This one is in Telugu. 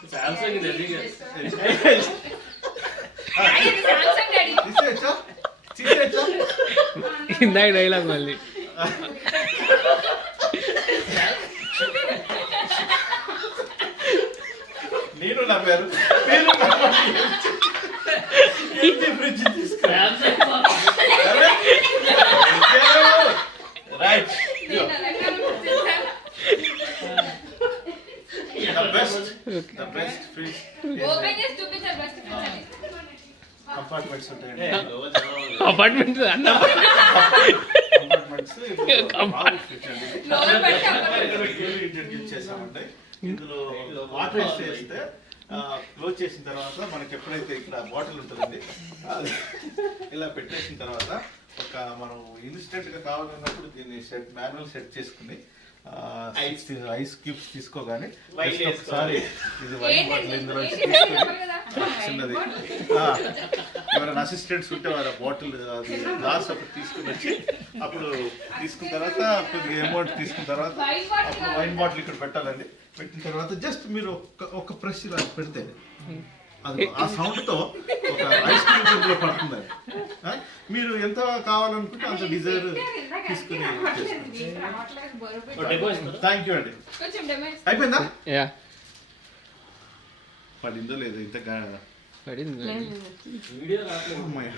Samsung is LG. Samsung daddy. ఇందాక డైలాగ్ మళ్ళీ నేను నా పేరు ఫ్రిడ్జ్ తీసుకో right the best fridge Open just to be the best fridge ani. Compartments ఉంటాయండి అపార్ట్మెంట్ అన్న కంపార్ట్మెంట్స్ ఫ్రిడ్జ్ అండి లోపల పెట్టి apartment. ఇంట్రడ్యూస్ చేసామంటే ఇందులో వాటర్ వేస్తే క్లోజ్ చేసిన తర్వాత మనకి ఎప్పుడైతే ఇక్కడ బాటిల్ ఉంటుందండి అది ఇలా పెట్టేసిన తర్వాత ఒక మనం ఇన్స్టెంట్ గా కావాలన్నప్పుడు దీన్ని మాన్యువల్ సెట్ చేసుకుని ఐస్ క్యూబ్స్ తీసుకోగానే ఒకసారి ఇది వైన్ బాటిల్ ఇందులో తీసుకొని చిన్నది ఎవరైనా అసిస్టెంట్స్ ఉంటే వారు బాటిల్ అది గ్లాస్ అప్పుడు తీసుకుని వచ్చి అప్పుడు తీసుకున్న తర్వాత కొద్దిగా అమౌంట్ తీసుకున్న తర్వాత అప్పుడు వైన్ బాటిల్ ఇక్కడ పెట్టాలండి పెట్టిన తర్వాత జస్ట్ మీరు ఒక ప్రెస్ ఇలా పెడితే అది ఆ సౌండ్ తో ఒక ఐస్ క్రీమ్ ఇందులో పడుతుందండి మీరు ఎంత కావాలనుకుంటే అంత డిజైర్ తీసుకుని థ్యాంక్ యూ అండి కొంచెం డెమో అయిపోయిందా యా పడిందో లేదో ఇంత పడింది Video రాట్లేదు. అమ్మాయి